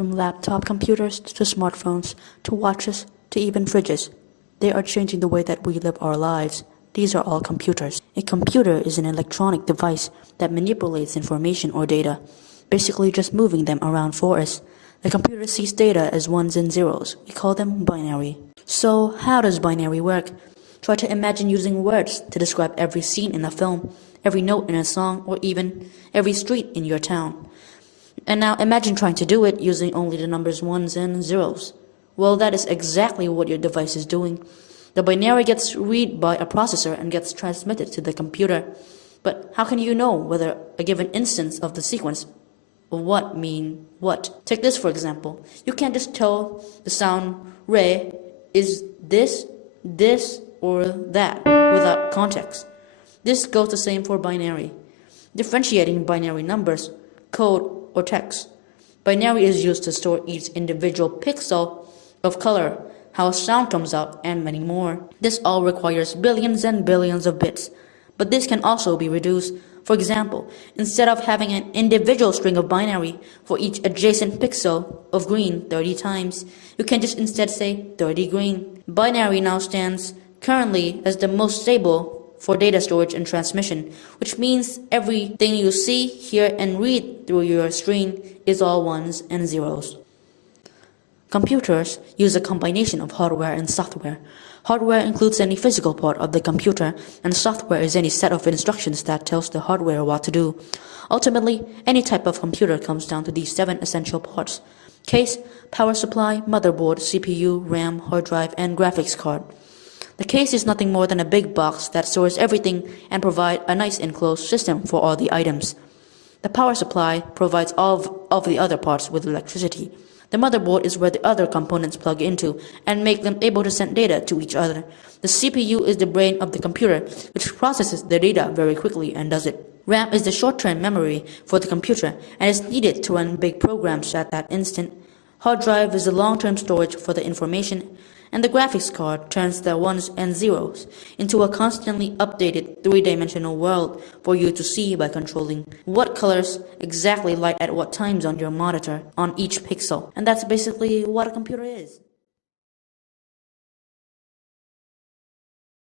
from laptop computers to smartphones to watches to even fridges. They are changing the way that we live our lives. These are all computers. A computer is an electronic device that manipulates information or data, basically just moving them around for us. The computer sees data as ones and zeros. We call them binary. So how does binary work? Try to imagine using words to describe every scene in a film, every note in a song, or even every street in your town. And now imagine trying to do it using only the numbers ones and zeros. Well, that is exactly what your device is doing. The binary gets read by a processor and gets transmitted to the computer. But how can you know whether a given instance of the sequence of what mean what? Take this for example. You can't just tell the sound re is this, or that without context. This goes the same for binary. Differentiating binary numbers, code, or text. Binary is used to store each individual pixel of color, how sound comes out, and many more. This all requires billions and billions of bits, but this can also be reduced. For example, instead of having an individual string of binary for each adjacent pixel of green 30 times, you can just instead say 30 green. Binary now stands currently as the most stable for data storage and transmission, which means everything you see, hear, and read through your screen is all ones and zeros. Computers use a combination of hardware and software. Hardware includes any physical part of the computer, and software is any set of instructions that tells the hardware what to do. Ultimately, any type of computer comes down to these 7 essential parts: case, power supply, motherboard, CPU, RAM, hard drive, and graphics card. The case is nothing more than a big box that stores everything and provides a nice enclosed system for all the items. The power supply provides all of the other parts with electricity. The motherboard is where the other components plug into and make them able to send data to each other. The CPU is the brain of the computer, which processes the data very quickly and does it. RAM is the short-term memory for the computer and is needed to run big programs at that instant. Hard drive is the long-term storage for the information, and the graphics card turns the ones and zeros into a constantly updated 3-dimensional world for you to see by controlling what colors exactly light at what times on your monitor on each pixel. And that's basically what a computer is.